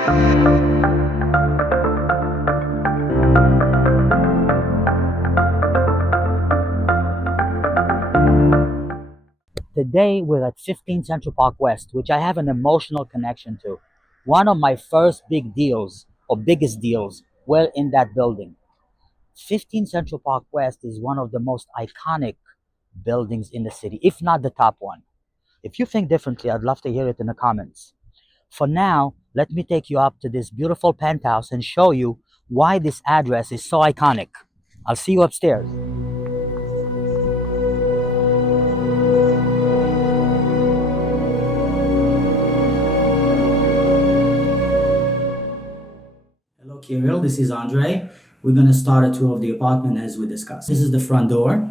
Today we're at 15 Central Park West, which I have an emotional connection to. One of my first big deals, or biggest deals, were in that building. 15 Central Park West is one of the most iconic buildings in the city, if not the top one. If you think differently, I'd love to hear it in the comments. For now, let me take you up to this beautiful penthouse and show you why this address is so iconic. I'll see you upstairs. Hello, Kirill. This is Andre. We're going to start a tour of the apartment as we discussed. This is the front door.